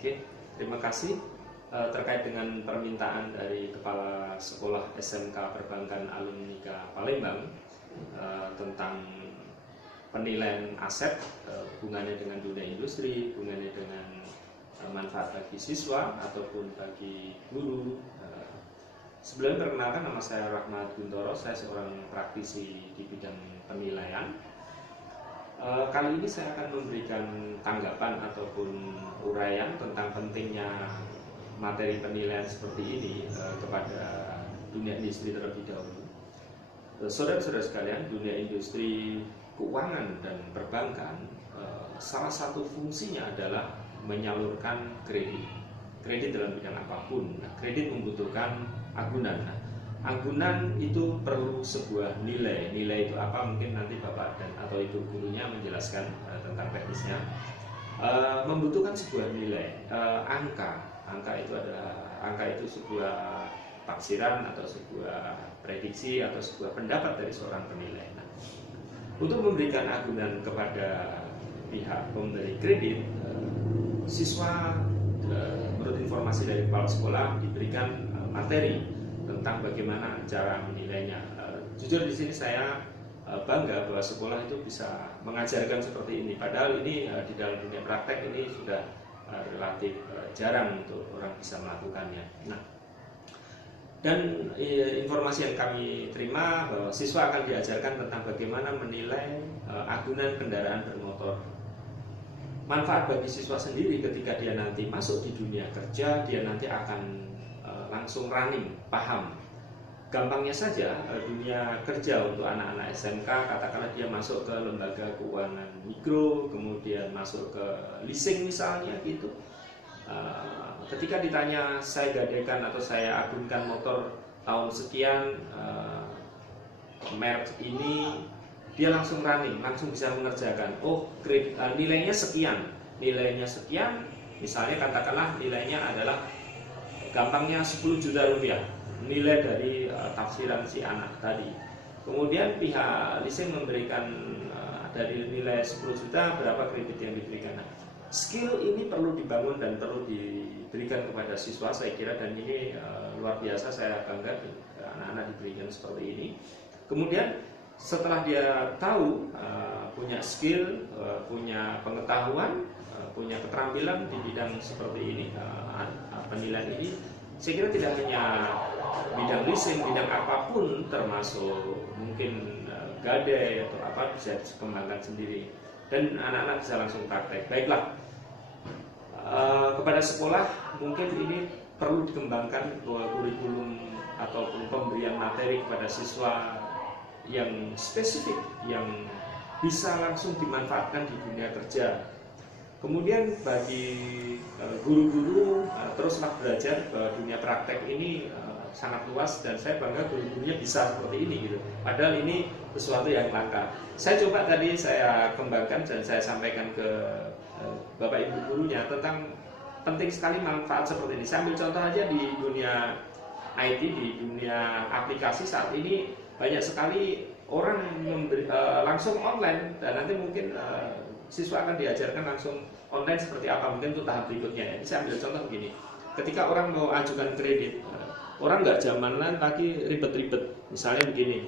Oke, terima kasih. Terkait dengan permintaan dari Kepala Sekolah SMK Perbankan Alumnika Palembang tentang penilaian aset, hubungannya dengan dunia industri, hubungannya dengan manfaat bagi siswa ataupun bagi guru. Sebelum perkenalkan, nama saya Rahmat Guntoro, saya seorang praktisi di bidang penilaian. Kali ini saya akan memberikan tanggapan ataupun uraian tentang pentingnya materi penilaian seperti ini kepada dunia industri terlebih dahulu. Saudara-saudara sekalian, dunia industri keuangan dan perbankan salah satu fungsinya adalah menyalurkan kredit dalam bidang apapun. Kredit membutuhkan agunan. Agunan itu perlu sebuah nilai. Nilai itu apa? Mungkin nanti Bapak dan atau Ibu gurunya menjelaskan tentang teknisnya. Membutuhkan sebuah nilai, angka. Angka itu sebuah taksiran atau sebuah prediksi atau sebuah pendapat dari seorang penilai. Nah, untuk memberikan agunan kepada pihak pemberi kredit, siswa menurut informasi dari kepala sekolah diberikan materi tentang bagaimana cara menilainya. Jujur di sini saya bangga bahwa sekolah itu bisa mengajarkan seperti ini. Padahal ini di dalam dunia praktek ini sudah relatif jarang untuk orang bisa melakukannya. Nah, dan informasi yang kami terima bahwa siswa akan diajarkan tentang bagaimana menilai agunan kendaraan bermotor. Manfaat bagi siswa sendiri ketika dia nanti masuk di dunia kerja, dia nanti akan langsung running, paham. Gampangnya saja, dunia kerja untuk anak-anak SMK, katakanlah dia masuk ke lembaga keuangan mikro, kemudian masuk ke leasing misalnya gitu. Ketika ditanya saya gadaikan atau saya agunkan motor tahun sekian, merek ini, dia langsung running, langsung bisa mengerjakan. Oh, nilainya sekian, misalnya katakanlah nilainya adalah gampangnya 10 juta rupiah nilai dari tafsiran si anak tadi. Kemudian pihak leasing memberikan dari nilai 10 juta berapa kredit yang diberikan. Nah, skill ini perlu dibangun dan perlu diberikan kepada siswa saya kira, dan ini luar biasa, saya bangga anak-anak diberikan seperti ini. Kemudian setelah dia tahu, punya skill, punya pengetahuan, punya keterampilan di bidang seperti ini, penilaian ini, saya kira tidak hanya bidang leasing, bidang apapun termasuk mungkin gadai atau apa bisa dikembangkan sendiri dan anak-anak bisa langsung praktek. Baiklah, kepada sekolah mungkin ini perlu dikembangkan kurikulum ataupun pemberian materi kepada siswa yang spesifik, yang bisa langsung dimanfaatkan di dunia kerja. Kemudian bagi guru-guru teruslah belajar bahwa dunia praktek ini sangat luas, dan saya bangga guru-gurunya bisa seperti ini gitu. Padahal ini sesuatu yang langka. Saya coba tadi saya kembangkan dan saya sampaikan ke Bapak Ibu gurunya tentang penting sekali manfaat seperti ini. Saya ambil contoh aja di dunia IT, di dunia aplikasi saat ini banyak sekali orang langsung online, dan nanti mungkin siswa akan diajarkan langsung online seperti apa, mungkin untuk tahap berikutnya ya. Saya ambil contoh begini, ketika orang mau ajukan kredit, orang nggak zamanan lagi ribet-ribet. Misalnya begini,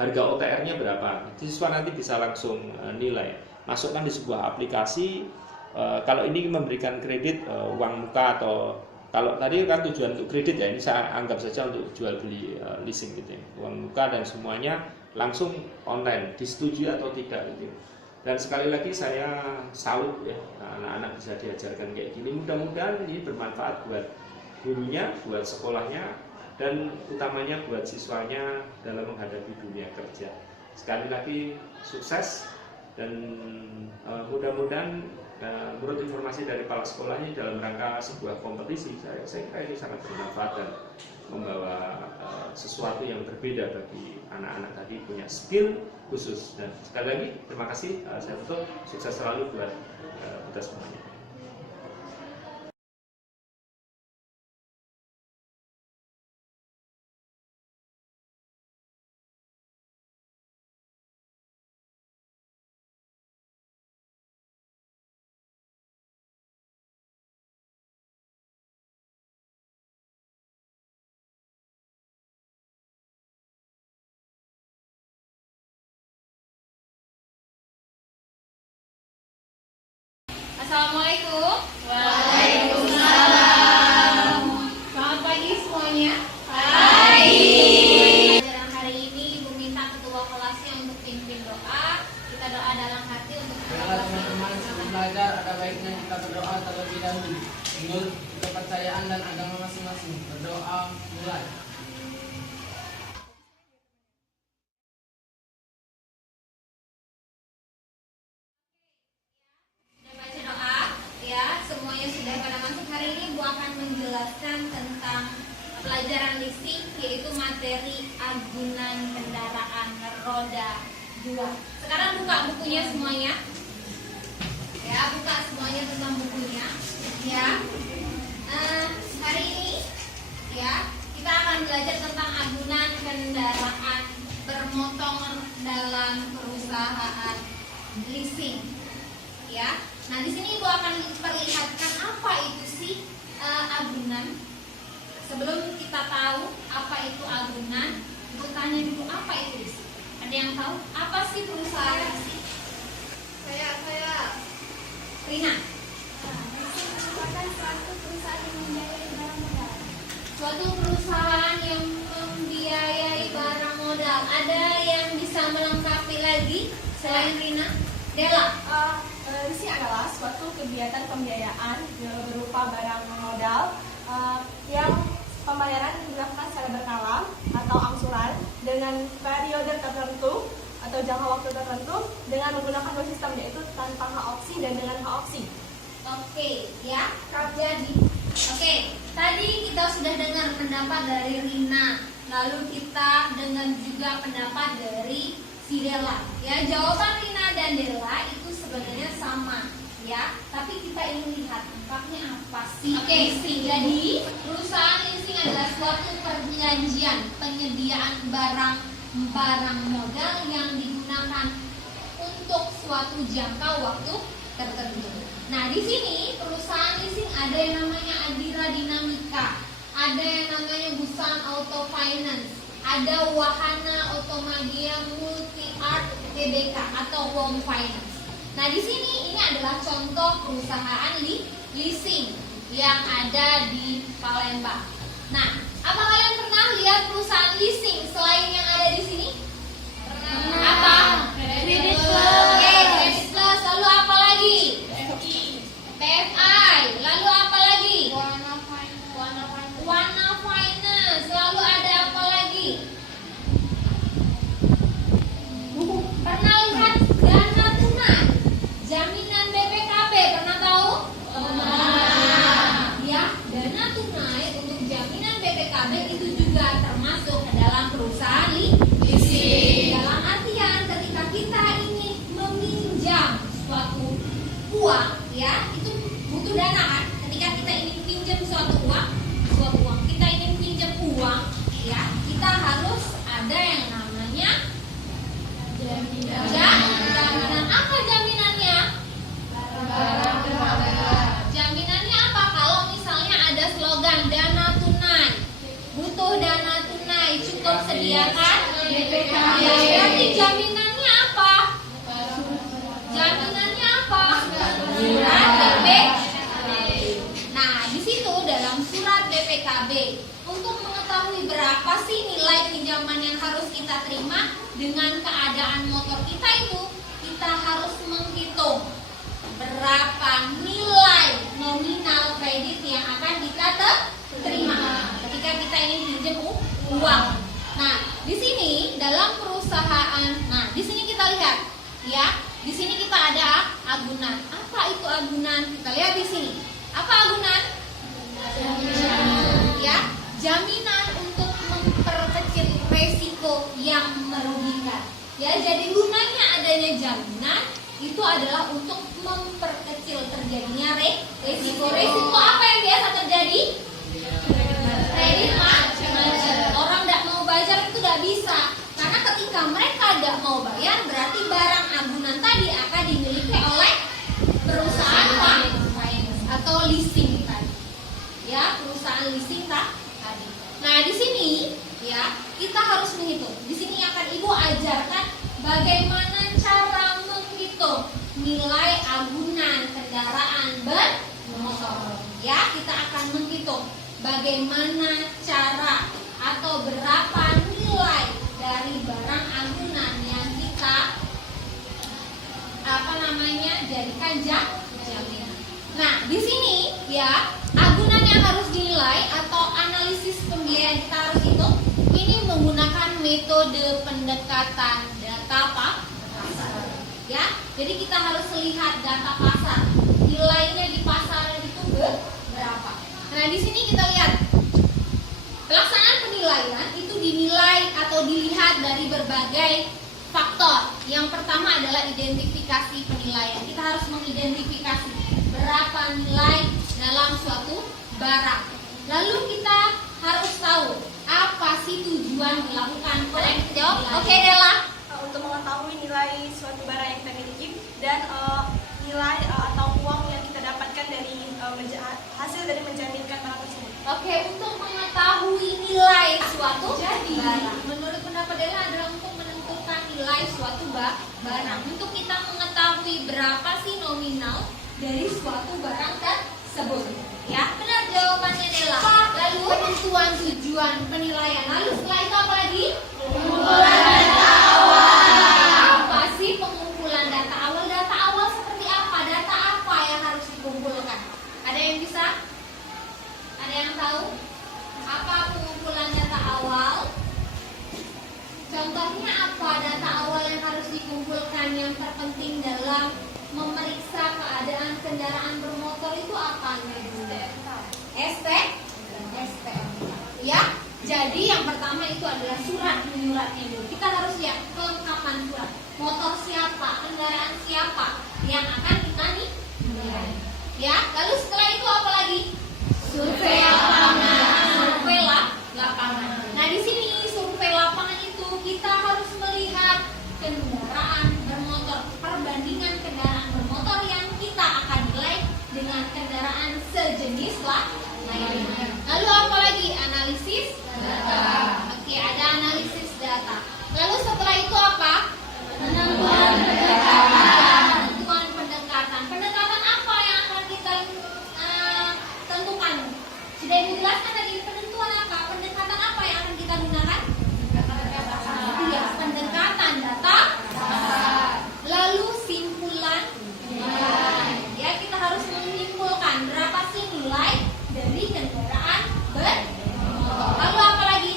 harga OTR-nya berapa, siswa nanti bisa langsung nilai, masukkan di sebuah aplikasi. Kalau ini memberikan kredit uang muka, atau kalau tadi kan tujuan untuk kredit ya, ini saya anggap saja untuk jual beli leasing gitu ya, uang muka dan semuanya langsung online, disetujui atau tidak gitu. Dan sekali lagi saya salut ya, anak-anak bisa diajarkan kayak gini. Mudah-mudahan ini bermanfaat buat gurunya, buat sekolahnya, dan utamanya buat siswanya dalam menghadapi dunia kerja. Sekali lagi sukses, dan mudah-mudahan menurut informasi dari kepala sekolahnya dalam rangka sebuah kompetisi, saya kira ini sangat bermanfaat dan membawa sesuatu yang berbeda bagi anak-anak tadi, punya skill khusus. Dan sekali lagi terima kasih, saya tutup, sukses selalu buat kita semuanya. Assalamualaikum. Waalaikumsalam. Selamat pagi semuanya. Hai. Pelajaran hari ini Ibu minta ketua kelasnya untuk pimpin doa. Kita doa dalam hati untuk Baiklah teman-teman, sebelum belajar ada baiknya kita berdoa terlebih dahulu menurut kepercayaan dan agama masing-masing. Berdoa mulai. Sudah baca doa, ya semuanya sudah pada masuk. Hari ini Ibu akan menjelaskan tentang pelajaran leasing, yaitu materi agunan kendaraan roda 2. Sekarang buka bukunya semuanya. Ya, buka semuanya tentang bukunya. Ya, hari ini ya kita akan belajar tentang agunan kendaraan bermotor dalam perusahaan leasing. Ya, nah di sini Ibu akan perlihatkan apa itu sih agunan. Sebelum kita tahu apa itu agunan, Ibu tanya dulu apa itu leasing. Ada yang tahu apa sih perusahaan leasing? Saya. Rina. Leasing merupakan suatu perusahaan yang membiayai barang modal. Suatu perusahaan yang membiayai barang modal. Ada yang bisa melengkapi lagi selain Rina? Dela. Leasing adalah suatu kegiatan pembiayaan berupa barang modal yang pembayaran dilakukan secara berkala atau angsuran dengan periode tertentu atau jangka waktu tertentu dengan menggunakan dua sistem, yaitu tanpa hak opsi dan dengan hak opsi. Oke, ya. Jadi, oke. Tadi kita sudah dengar pendapat dari Rina, lalu kita dengar juga pendapat dari si Dela. Ya, jawaban Rina dan Dela itu sebenarnya sama, ya. Tapi kita ingin lihat dampaknya apa sih? Oke, jadi perusahaan leasing adalah suatu perjanjian penyediaan barang modal yang digunakan untuk suatu jangka waktu tertentu. Nah, di sini perusahaan leasing ada yang namanya Adira Dinamika, ada yang namanya Busan Auto Finance, ada Wahana Otomagia Multi Art Tbk atau Wong Finance. Nah, di sini ini adalah contoh perusahaan leasing yang ada di Palembang. Nah, apa kalian pernah lihat perusahaan leasing selain yang ada di sini? Apa? Credit Oke, Credit Plus. Lalu apa lagi? PFI. Lalu apa lagi? Wana Finance. Lalu ada apa lagi? Pernah lihat dana tunai? Jaminan BPKB. Pernah tahu? Ya, dana tunai untuk jaminan BPKB itu juga termasuk ke dalam perusahaan leasing. Dalam artian ketika kita ingin meminjam suatu uang, ya itu butuh dana kan? Ketika kita ingin pinjam suatu uang, kita ingin pinjam uang, ya kita harus ada yang namanya jaminan. Apa jaminannya? Jaminannya apa? Kalau misalnya ada slogan dana tunai, butuh dana tunai, cukup sediakan BPKB. Berarti jaminannya apa? Jaminannya apa? Surat BPKB. Nah, di situ dalam surat BPKB untuk mengetahui berapa sih nilai pinjaman yang harus kita terima dengan keadaan motor kita itu, kita harus menghitung berapa nilai nominal kredit yang akan kita terima ketika kita ingin pinjam uang. Nah, di sini dalam perusahaan, nah di sini kita lihat, ya, di sini kita ada agunan. Apa itu agunan? Kita lihat di sini. Apa agunan? Ya, jaminan untuk memperkecil resiko yang merugikan. Ya, jadi gunanya adanya jaminan itu adalah untuk memperkecil terjadinya resiko. Resiko apa yang biasa terjadi? Kredit macet. Orang tidak mau bayar itu tidak bisa. Karena ketika mereka tidak mau bayar, berarti barang agunan tadi akan dimiliki oleh perusahaan finance atau leasing tadi. Ya, perusahaan leasing tadi. Nah, di sini ya kita harus menghitung. Di sini akan Ibu ajarkan bagaimana cara menghitung nilai agunan kendaraan kita akan menghitung bagaimana cara atau berapa nilai dari barang agunan yang kita jadikan jaminan. Nah, di sini ya, agunan yang harus dinilai atau analisis pembiayaan kita harus hitung ini menggunakan metode pendekatan data pasar. Ya, jadi kita harus lihat data pasar. Nilainya di pasaran itu berapa. Nah, di sini kita lihat pelaksanaan penilaian itu dinilai atau dilihat dari berbagai faktor. Yang pertama adalah identifikasi penilaian. Kita harus mengidentifikasi berapa nilai dalam suatu barang. Lalu kita harus tahu apa sih tujuan melakukan penilaian. Oke, Dela. Untuk mengetahui nilai suatu barang yang kita miliki dan nilai atau uang yang kita dapatkan dari hasil dari menjaminkan barang tersebut. Oke, untuk mengetahui nilai suatu barang, menurut pendapat Dela adalah untuk menentukan nilai suatu barang. Untuk kita mengetahui berapa sih nominal dari suatu barang tersebut. Ya, benar jawabannya Dela. Lalu penentuan tujuan penilaian. Lalu setelah itu apa lagi? Pengumpulan data awal. Apa sih pengumpulan data awal? Data awal seperti apa? Data apa yang harus dikumpulkan? Ada yang bisa? Ada yang tahu? Apa pengumpulan data awal? Contohnya apa data awal yang harus dikumpulkan yang terpenting dalam memeriksa keadaan kendaraan bermotor itu apa? ST. Ya, jadi yang pertama itu adalah surat menyuratnya dulu. Kita harus lihat kelengkapan surat. Motor siapa, kendaraan siapa yang akan kita nilai. Ya, lalu setelah itu apa lagi? Survei lapangan. Survei lapangan. Nah, di sini survei lapangan itu kita harus melihat kendaraan bermotor, perbandingan kendaraan bermotor yang kita akan nilai dengan kendaraan sejenis lainnya. Lalu apa lagi? Analisis data. Oke, ada analisis data. Lalu setelah itu apa? Penentuan pendekatan. Pendekatan apa yang akan kita tentukan? Sudah dijelaskan tadi penentuan apa? Pendekatan apa yang akan kita gunakan? Iya, pendekatan data. Lalu simpulan nilai. Ya, kita harus menyimpulkan berapa sih nilai dari kendaraan bermotor. Lalu apa lagi?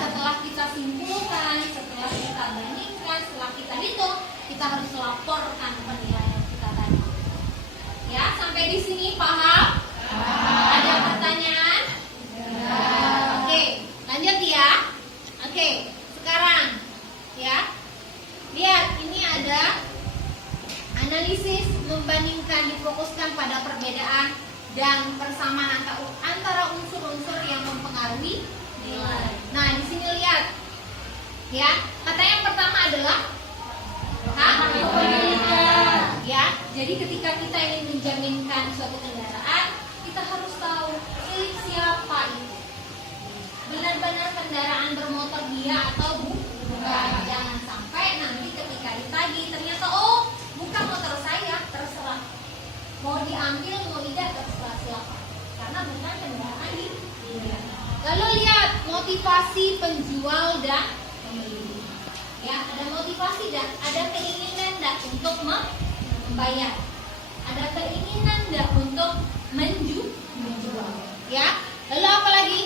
Setelah kita simpulkan, setelah kita bandingkan, setelah kita hitung, kita harus laporkan penilaian kita tadi. Ya, sampai di sini paham? Ada pertanyaan? Oke, lanjut ya. Oke, sekarang ya, lihat ini ada analisis membandingkan, difokuskan pada perbedaan dan persamaan antara unsur-unsur yang mempengaruhi nilai. Nah, di sini lihat ya, kata yang pertama adalah hak kepemilikan. Ya, jadi ketika kita ingin menjaminkan suatu kendaraan, kita harus tahu milik siapa itu. Benar-benar kendaraan bermotor dia atau bukan. Jangan sampai nanti ketika ditagih ternyata bukan motor saya, terserah. Mau diambil mau tidak terserah silakan. Karena bukan kendaraan dia. Lalu lihat motivasi penjual dan pembeli. Ya, ada motivasi dan ada keinginan dan untuk membayar. Ada keinginan dan untuk menjual. Ya. Lalu apa lagi?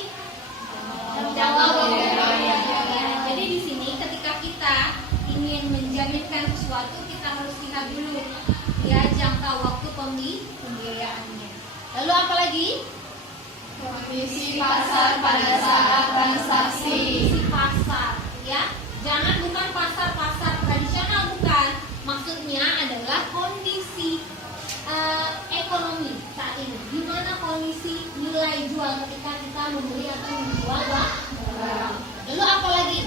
Ya, jadi di sini ketika kita ingin menjaminkan sesuatu, kita harus lihat dulu ya jangka waktu pembiayaannya. Lalu apa lagi? Kondisi pasar pada saat transaksi. Kondisi pasar, ya. Jangan bukan pasar tradisional, bukan. Maksudnya adalah kondisi ekonomi saat ini. Gimana kondisi nilai jual ketika kita membeli atau menjual barang. Lalu apa lagi?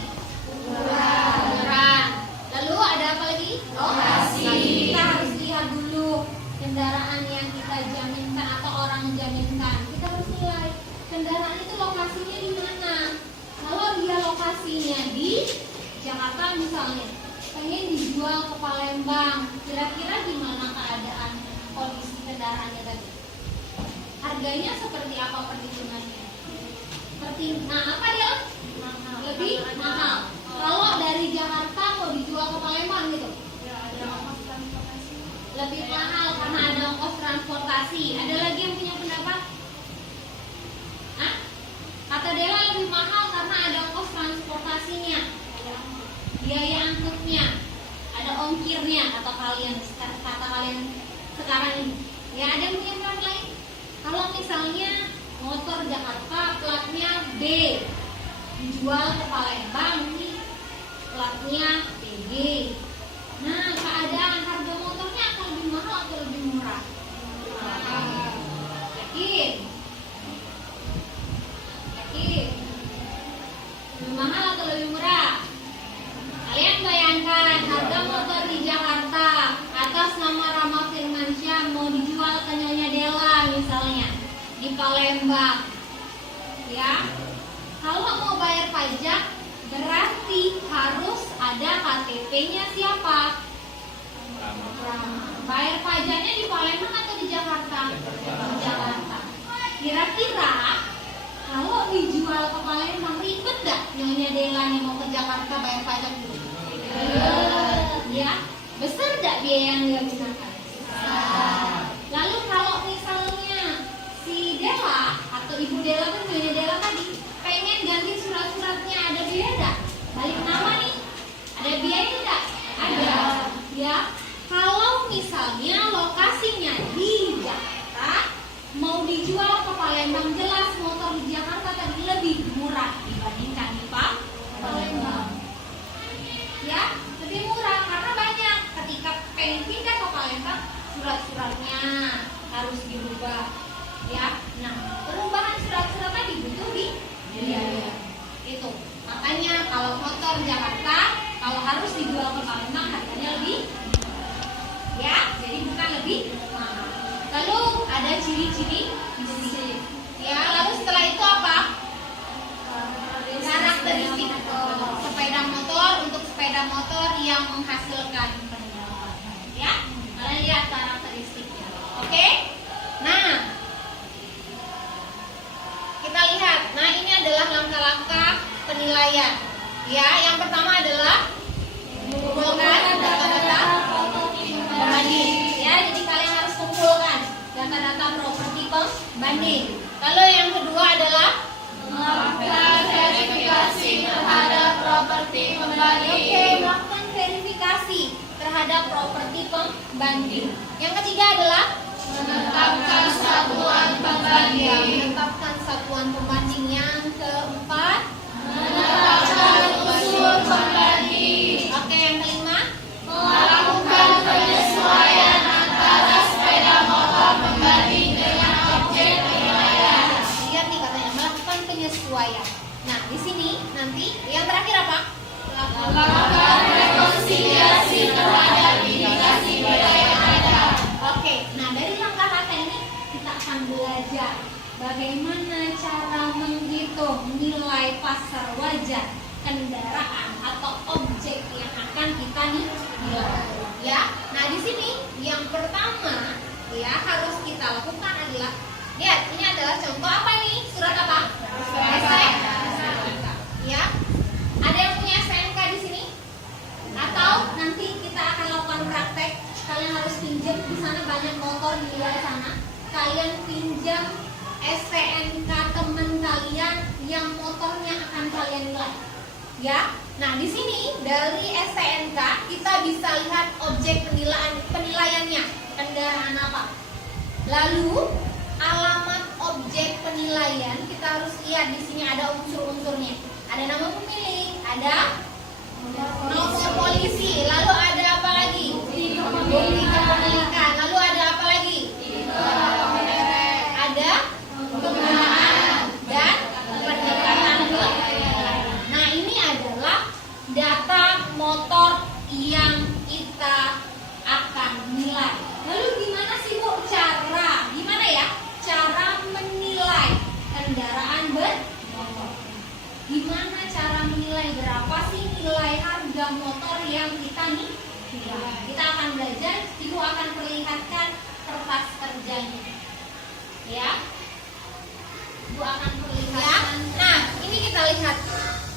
Ukuran. Lalu ada apa lagi? Lokasi. Kita harus lihat dulu kendaraan yang kita jaminkan atau orang jaminkan. Kita harus nilai kendaraan itu lokasinya di mana. Kalau dia lokasinya di Jakarta misalnya, pengen dijual ke Palembang, kira-kira gimana keadaan kondisi kendaraannya tadi? harganya seperti apa perhitungannya? Nah, apa dia? Lebih mahal. Kalau dari Jakarta mau dijual ke Palembang gitu, lebih mahal karena ada ongkos transportasi. Ada lagi yang punya pendapat? Hah? Kata Dela lebih mahal karena ada ongkos transportasinya, biaya angkutnya, ada ongkirnya. Kata kalian sekarang ini. Ya, ada yang punya pendapat lain? Kalau misalnya motor Jakarta platnya B dijual ke Palembang, nih platnya PG. Nah, keadaan harga motornya akan lebih mahal atau lebih murah? Yakin? Yakin? Lebih mahal atau lebih murah? Kalian bayangkan harga motor di Jakarta atas nama Rama Firmansyah mau dijual ke Nyonya Dela misalnya di Palembang, ya. Kalau mau bayar pajak berarti harus ada KTP-nya siapa? Bayar pajaknya di Palembang atau di Jakarta? Di Jakarta. Kira-kira kalau dijual ke Palembang ribet gak Nyonya Dela nih mau ke Jakarta bayar pajak dulu? Ya, besar gak biaya yang dia gunakan? Lalu kalau misalnya si Dela atau Ibu Dela kan Nyonya Dela tadi pengen ganti surat-suratnya, ada biaya gak? Balik nama nih, ada biaya gak? Ada. Ya, kalau misalnya lokasinya di Jakarta mau dijual ke Palembang, jelas motor di Jakarta tadi lebih murah dibandingkan di Palembang. Ya, lebih murah karena banyak. Ketika pengen pindah ke Palembang, surat-suratnya harus dirubah. Ya, nah perubahan surat-surat tadi butuh biaya. Itu makanya kalau motor Jakarta kalau harus dijual ke Palembang harganya lebih, ya, jadi bukan lebih mahal. Lalu ada ciri-ciri ya. Lalu setelah itu apa? Karakteristik sepeda motor untuk sepeda motor yang menghasilkan pendapatan. Ya, kalian lihat karakteristiknya. Oke? Nah, kita lihat. Nah, ini adalah langkah-langkah penilaian. Ya, yang pertama adalah mengumpulkan data-data pembanding. Ya, jadi kalian harus kumpulkan data-data properti pembanding. Lalu yang kedua adalah melakukan verifikasi terhadap properti pembanding. Oke, melakukan verifikasi terhadap properti pembanding. Yang ketiga adalah menetapkan satuan pembanding. Menetapkan satuan pembanding. Yang keempat, menetapkan unsur pembanding. Oke, yang kelima, melakukan penyesuaian antara sepeda motor pembanding dengan objek penilaian. Lihat nih katanya melakukan penyesuaian. Nah, di sini nanti yang terakhir apa? Melakukan rekonsiliasi terhadap indikasi biaya yang ada. Oke, nah dari langkah-langkah ini kita akan belajar bagaimana cara menghitung nilai pasar wajar kendaraan atau objek yang akan kita nilai. Ya, nah di sini yang pertama ya harus kita lakukan adalah lihat, ini adalah contoh apa ini? Surat apa? STNK. Ya, ada yang punya STNK di sini? Atau nanti kita akan lakukan praktek. Kalian harus pinjam, di sana banyak motor di luar sana. Kalian pinjam STNK teman kalian yang motornya akan kalian nilai. Ya, nah di sini dari STNK kita bisa lihat objek penilaiannya, kendaraan apa. Lalu alamat objek penilaian kita harus lihat di sini ada unsur-unsurnya. Ada nama pemilik, ada nomor polisi, lalu ada apa lagi? Bukti kepemilikan, lalu ada apa lagi? Ada penggunaan dan pendekatan ke. Nah, ini adalah data motor yang kita akan nilai. Lalu gimana sih Bu gimana ya cara menilai kendaraan bermotor? Gimana cara menilai berapa sih nilai harga motor yang kita nilai? Kita akan belajar, Ibu akan perlihatkan kertas kerjanya. Ya. Ibu akan perlihatkan. Ya. Nah, ini kita lihat.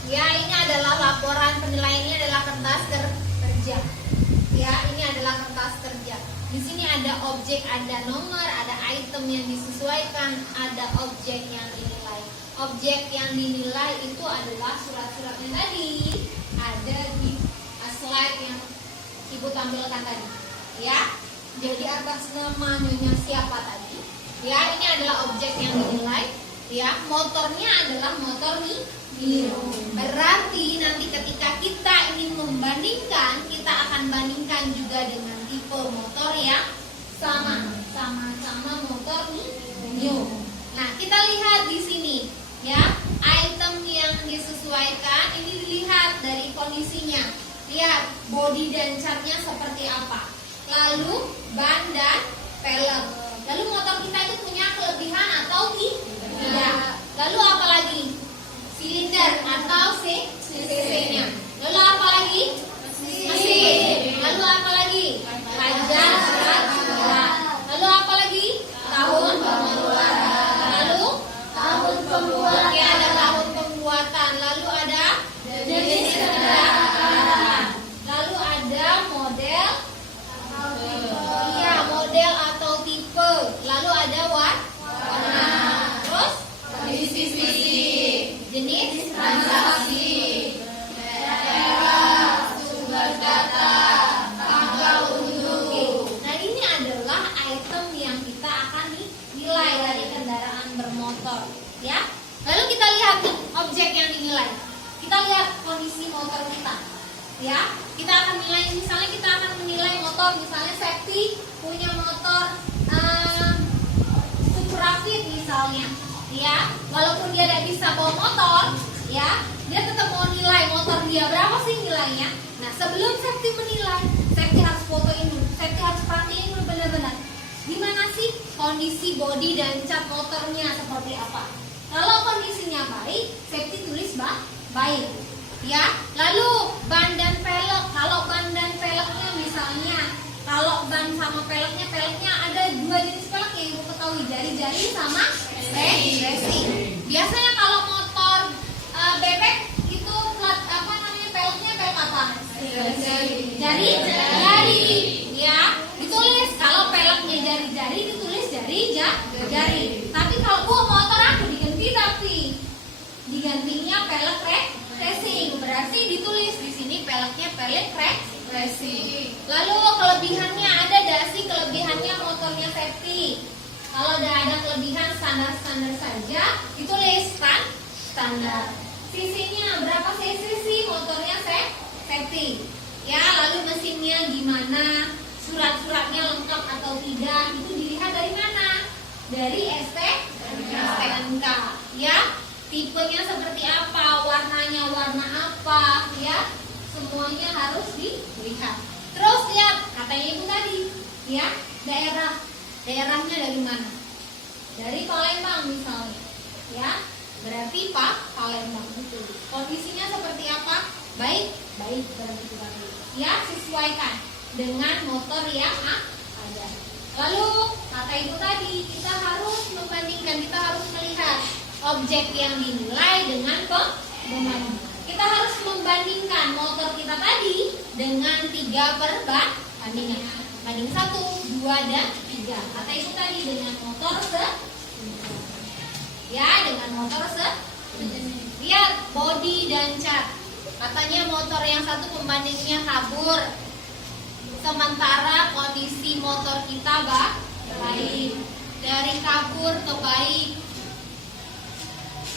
Ya, ini adalah laporan penilaiannya adalah kertas kerja. Ya, ini adalah kertas kerja. Di sini ada objek, ada nomor, ada item yang disesuaikan, ada objek yang dinilai. Objek yang dinilai itu adalah surat-suratnya tadi. Ada di slide yang Ibu tampilkan tadi. Ya. Jadi atas nama nyonya siapa tadi? Ya, ini adalah objek yang dinilai. Ya, motornya adalah motor biru. Berarti nanti ketika kita ingin membandingkan, kita akan bandingkan juga dengan tipe motor yang sama-sama motor new. Nah, kita lihat di sini, ya, item yang disesuaikan ini dilihat dari kondisinya. Lihat bodi dan catnya seperti apa. Lalu ban dan pelek. Lalu motor kita itu punya kelebihan atau tidak? Lalu apa lagi? Silinder atau cc-nya. Lalu apa lagi? Mesin. Lalu apa lagi? Pajak surat. Lalu apa lagi? Tahun pengeluaran. Lalu tahun pembuatan. Oke, ada tahun pembuatan. Lalu ada jenis kendaraan. Lalu ada model. Iya, model atau tipe. Lalu ada warna. Terus kondisi fisik, jenis transaksi, daerah, sumber data, tanggal unjuk. Nah, ini adalah item yang kita akan nilai dari kendaraan bermotor, ya. Lalu kita lihat nih objek yang dinilai. Kita lihat kondisi motor kita, ya. Kita akan nilai, misalnya kita akan menilai motor, misalnya safety punya motor Suprafit misalnya, ya. Walaupun dia tidak bisa bawa motor, ya, dia tetap mau nilai motor dia berapa sih nilainya. Nah, sebelum safety menilai, safety harus fotoin dulu, safety harus perhatiin dulu benar-benar gimana sih kondisi bodi dan cat motornya seperti apa. Kalau kondisinya baik, safety tulis baik, ya. Lalu ban dan pelek. Kalau ban dan peleknya misalnya, kalau ban sama peleknya ada dua jenis pelek yang Ibu ketahui, jari-jari sama racing. Biasanya kalau motor bebek itu plat apa namanya, peleknya pelek apa? Jari, ya. Ditulis kalau peleknya jari-jari ditulis jari. Tapi kalau motor aku digantinya pelek racing, berarti ditulis di sini peleknya pelek racing. Lalu kelebihannya ada nggak sih kelebihannya motornya safety? Kalau ada kelebihan standar saja, ditulis standar. Cc-nya berapa cc sih motornya safety? Ya, lalu mesinnya gimana? Surat-suratnya lengkap atau tidak? Itu dilihat dari mana? Dari STNK. Ya, tipenya seperti apa? Warnanya warna apa? Ya, semuanya harus dilihat. Terus lihat katanya Ibu tadi, ya, daerahnya dari mana? Dari Palembang misalnya, ya, berarti Palembang itu. Kondisinya seperti apa? Baik berarti kita pilih. Ya, sesuaikan dengan motor yang ada. Lalu kata Ibu tadi, kita harus membandingkan, kita harus melihat objek yang dinilai dengan pembanding. Kita harus membandingkan motor kita tadi dengan 3 perbandingan. Banding 1, 2, dan 3. Kata Ibu tadi dengan motor dengan motor lihat bodi dan cat. Katanya motor yang satu pembandingnya kabur, sementara kondisi motor kita baik. Dari kabur ke baik,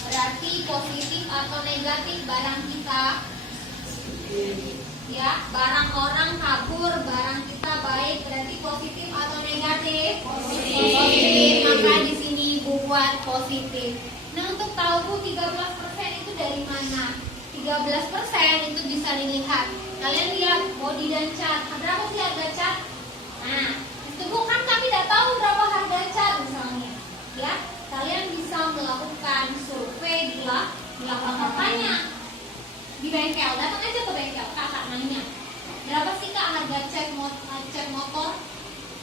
berarti positif atau negatif barang kita. Ya, barang orang kabur, barang kita baik, berarti positif atau negatif? Positif. Maka di sini Ibu buat positif. Nah, untuk tahu Bu 13% itu dari mana? 13% itu bisa dilihat. Kalian lihat bodi dan cat. Berapa sih harga cat? Nah, itu bukan kami tidak tahu berapa harga cat misalnya. Ya, kalian bisa melakukan survei di lapangan, tanya di bengkel, datang aja ke bengkel, kakak nanya berapa sih kak harga cat motor.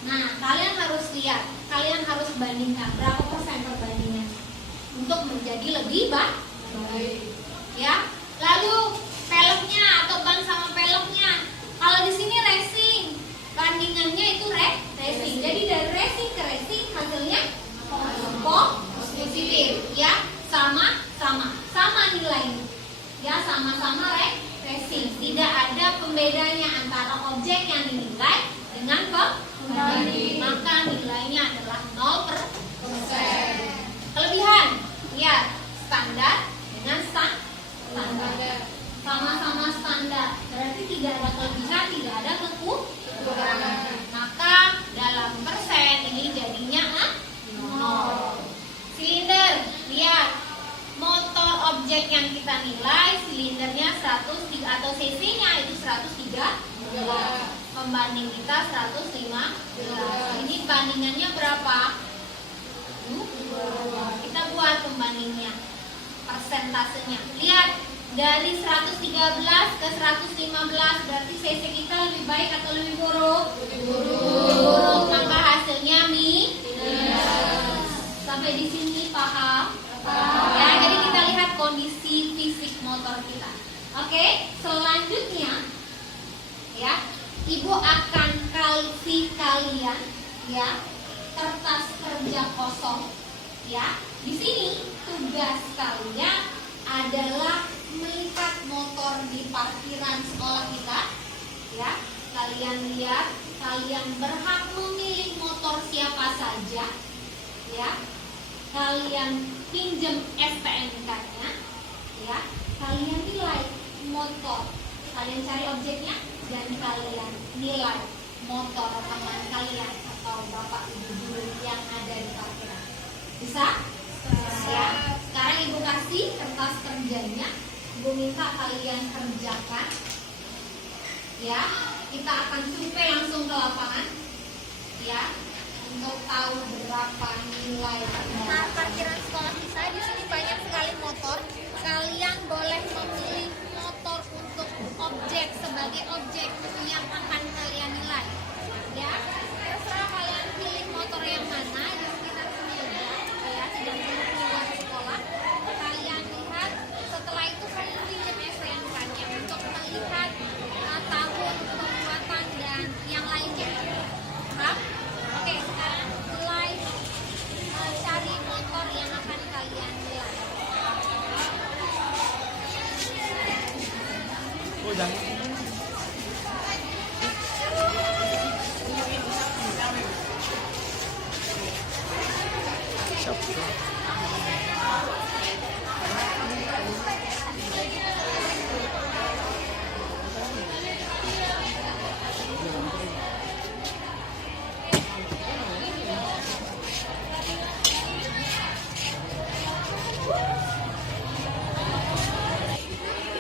Nah, kalian harus lihat, kalian harus bandingkan berapa persen perbandingan. untuk menjadi lebih baik. Ya. Lalu peleknya atau ban sama peleknya. Kalau di sini racing, bandingannya itu racing. Jadi dari racing ke racing hasilnya positif. Ya, sama nilainya. Ya, sama-sama racing. Tidak ada pembedanya antara objek yang dinilai dengan pembanding. Maka nilainya adalah 0%. Kelebihan, lihat standar dengan standar. Sama-sama standar. Berarti tidak ada kelebihan, tidak ada kekurangan. Maka dalam persen ini jadinya 0. Silinder, lihat. Motor objek yang kita nilai silindernya 103 atau cc-nya itu 103. Pembanding kita 115. Ini bandingannya berapa? Kita buat pembandingnya, persentasenya. Lihat, dari 113 ke 115 berarti cc kita lebih baik atau lebih buruk? Buruk. Maka hasilnya minus. Sampai di sini paham? Ya, jadi kita lihat kondisi fisik motor kita. Oke, selanjutnya ya, Ibu akan kasih kalian ya kertas kerja kosong ya. Di sini tugas kalian adalah melihat motor di parkiran sekolah kita ya. Kalian lihat, kalian berhak memilih motor siapa saja ya. Kalian pinjam STNK-nya ya. Kalian nilai motor, kalian cari objeknya dan kalian nilai motor teman kalian atau bapak ibu guru yang ada di parkiran. Bisa? Ya. Sekarang ibu kasih kertas kerjanya. Ibu minta kalian kerjakan. Ya. Kita akan survei langsung ke lapangan. Ya. Untuk tahu berapa nilai. Nah, parkiran sekolah kita di sini banyak sekali motor. Kalian boleh memilih motor untuk objek sebagai objek yang akan kalian nilai. Ya, terserah kalian pilih motor yang mana di sekitar sini aja. Ya, tidak perlu keluar sekolah. Kalian lihat. Setelah itu kalian pinjam STNK-nya untuk melihat tahun pembuatan dan yang lainnya. Paham? Oke, sekarang mulai cari motor yang akan kalian nilai. Oh, jangan.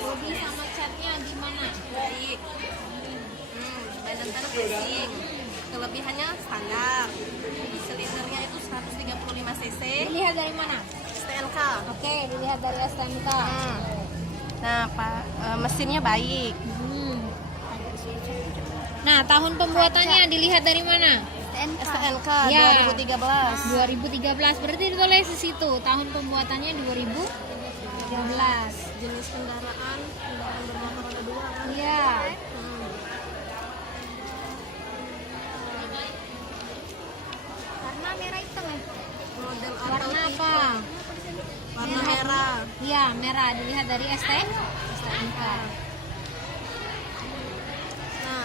Bodi sama catnya gimana? Baik. Badan racing. Kelebihannya standar. Silindernya itu 135 cc. Dilihat dari mana? STNK. Oke, dilihat dari STNK. Nah, mesinnya baik. Nah, tahun pembuatannya dilihat dari mana? STNK Ya. 2013. 2013. Berarti ditulis di situ. Tahun pembuatannya 2013. Jenis kendaraan bermotor roda 2 kan? Iya. Warna merah hitam ya? Model Warna apa? Warna merah. Iya, merah. Dilihat dari STNK. Nah,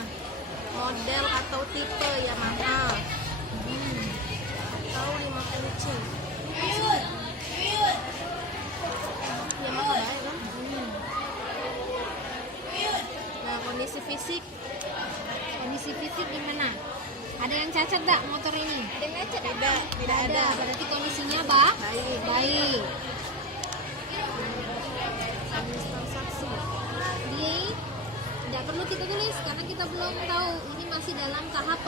model atau tipe Yamaha atau 5 inci. Yamaha baik kan? Nah, kondisi fisik Kondisi fisik gimana? Ada yang cacat tak motor ini? Ada yang cacat? tidak ada. Berarti kondisinya baik. Baik. Habis transaksi. Ini tidak perlu kita tulis karena kita belum tahu. Ini masih dalam tahap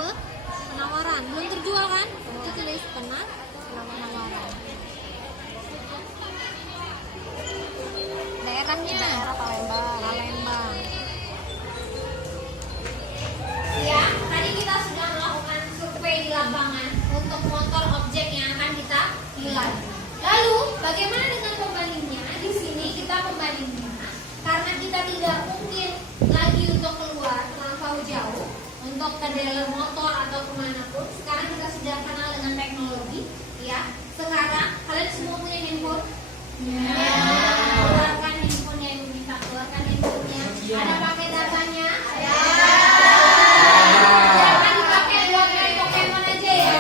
penawaran. Belum terjual kan? Kita tulis penawaran. Daerahnya? Daerah Palembang. Ya, tadi kita sudah melakukan survei di lapangan untuk motor objek yang akan kita nilai. Lalu, bagaimana Bagaimana dengan pembandingnya? Di sini kita pembandingnya karena kita tidak mungkin lagi untuk keluar terlampau jauh untuk ke dealer motor atau kemanapun. Sekarang kita sudah kenal dengan teknologi, ya. Sekarang kalian semua punya handphone? Ya. Keluarkan handphonenya, Ibu minta keluarkan handphonenya. Ada pakai datanya? Ya. Jangan dipakai buat main Pokemon aja ya.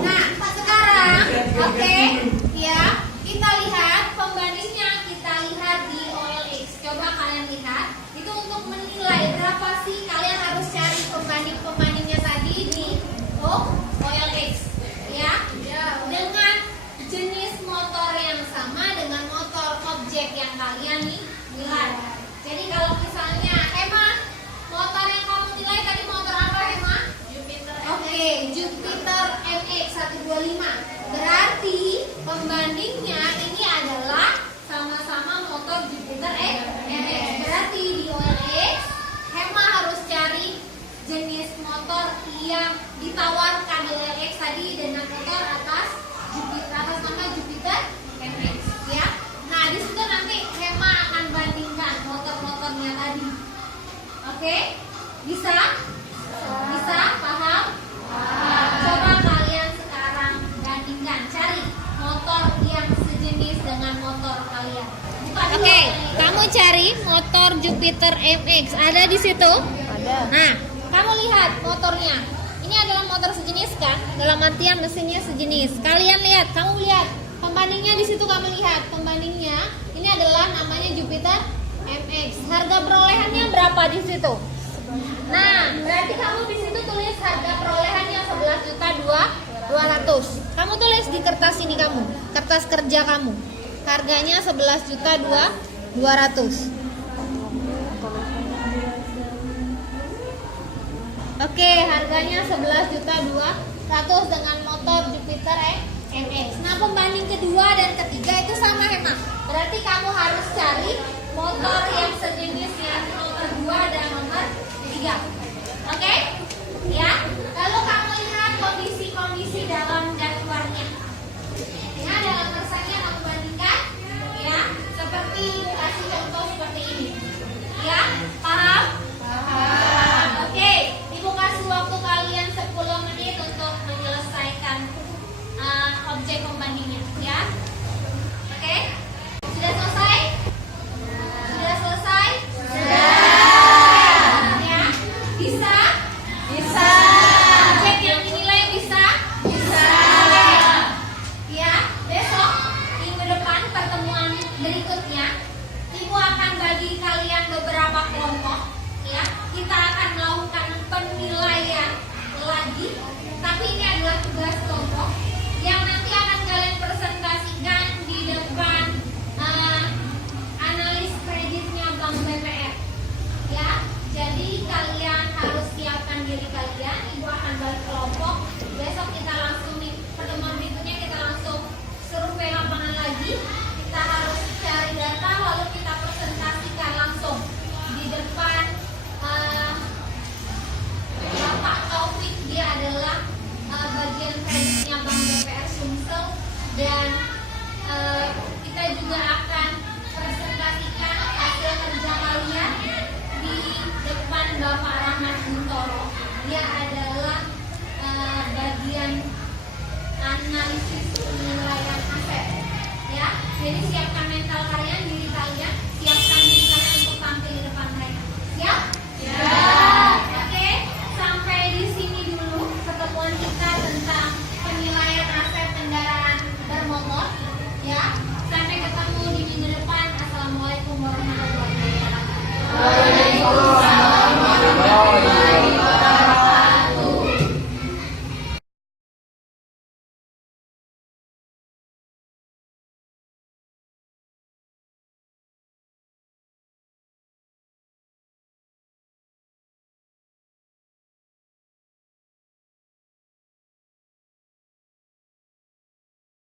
Nah, sekarang, oke, ya, kita lihat pembandingnya. Kita lihat di OLX. Coba kalian lihat. Itu untuk menilai berapa sih kalian harus cari pembandingnya tadi di OLX, ya. Dengan jenis motor yang sama dengan motor objek yang kalian nih nilai. Jadi kalau misalnya Emma, motor yang kamu nilai tadi motor apa Emma? Jupiter. Oke, Jupiter MX 125. Berarti pembandingnya ini adalah sama-sama motor Jupiter MX. Berarti di OLX Emma harus cari jenis motor yang ditawarkan di OLX tadi dengan motor atas nama Jupiter MX, ya. Nah, di situ nanti Hema akan bandingkan motor-motornya tadi. Oke? Bisa? Bisa? Paham? Coba kalian sekarang bandingkan, cari motor yang sejenis dengan motor kalian. Oke, kamu cari motor Jupiter MX. Ada di situ? Ada. Nah, kamu lihat motornya. Ini adalah motor sejenis kan? Dalam artian mesinnya sejenis. Kalian lihat, kamu lihat. Pembandingnya di situ kamu lihat. Pembandingnya ini adalah namanya Jupiter MX. Harga perolehannya berapa di situ? Nah, berarti kamu di situ tulis harga perolehannya 11.200.000. Kamu tulis di kertas ini kamu, kertas kerja kamu. Harganya 11.200.000. Oke, harganya 11.200.000 dengan motor Jupiter MX. Nah, pembanding kedua dan ketiga itu sama Hema. Berarti kamu harus cari motor yang sejenis yang nomor 2 dan nomor 3. Oke? Ya. Lalu kamu lihat kondisi-kondisi dalam dashboardnya. Ya, dalam persanya kamu bandingkan. Ya, seperti kasih contoh seperti ini. Ya, paham? Paham. Oke. Ibu kasih waktu kalian 10 menit untuk menyelesaikan objek pembandingnya, ya. Oke? Sudah selesai? Sudah selesai? Sudah. Ya. Bisa? Bisa. Objek yang dinilai bisa? Bisa. Ya. Besok minggu depan pertemuan berikutnya, Ibu akan bagi kalian beberapa kelompok, ya. Kita akan melakukan penilaian lagi, tapi ini adalah tugas kelompok yang nanti akan kalian presentasikan di depan analis kreditnya Bank BPR, ya. Jadi kalian harus siapkan diri kalian. Ibu akan bagi kelompok. Besok kita langsung nih, pertemuan berikutnya kita langsung survei lapangan lagi. Kita harus cari data lalu kita presentasikan langsung di depan Bapak Taufik. Dia adalah bagian kreditnya Bank BPR Sumsel, dan kita juga akan presentasikan hasil kerja kalian di depan Bapak Rahmat Guntoro. Dia adalah bagian analisis penilaian aset, ya. Jadi